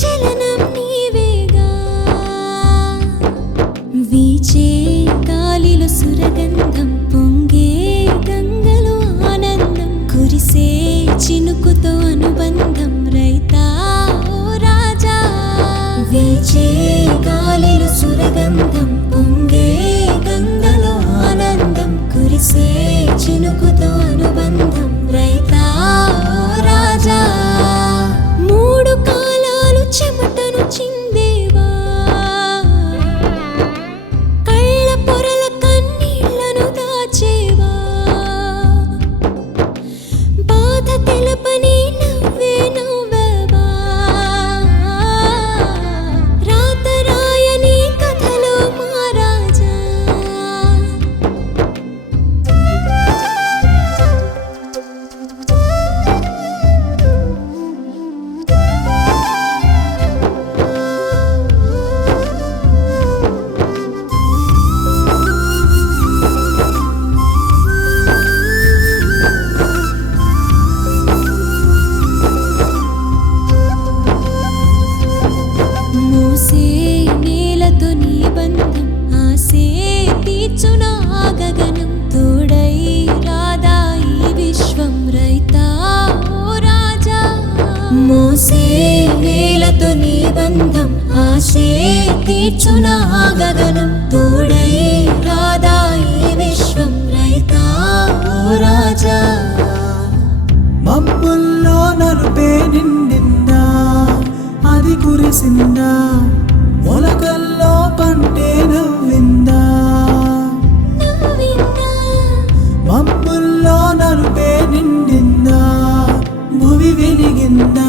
చలనం నీవేగా వీచే గాలిలో సురగంధం పొంగే గంగలో ఆనందం కురిసే చినుకుతో అనుబంధం రైతా ఓ రాజా వీచే గాలిలో సురగంధం పొంగే గంగలో ఆనందం కురిసే చినుకుతో అనుబంధం రైతా ఓ రాజా మూడు కాలాలు చెమటను చిందేవా కళ్ళ పొరల కన్నీళ్లను దాచేవా బాధ తెలపని నవ్వే నవ్వవా రాత రాయని కథలో మహారాజా మోసే నేలతో నీ బంధం ఆసే తీర్చున ఆ గగనం తోడై రాదా ఈ విశ్వం రైతా ఓ రాజా మోసే నేలతో నీ బంధం ఆసే తీర్చున ఆ గగనం తోడై రాదా ఈ విశ్వం రైతా ఓ రాజా మబ్బుల్లో నలుపే నిండిందా అది కురిసిందా మొలకల్లో పంటే నవ్విందా నవ్విందా మబ్బుల్లో నలుపే నిండిందా భువి వెలిగిందా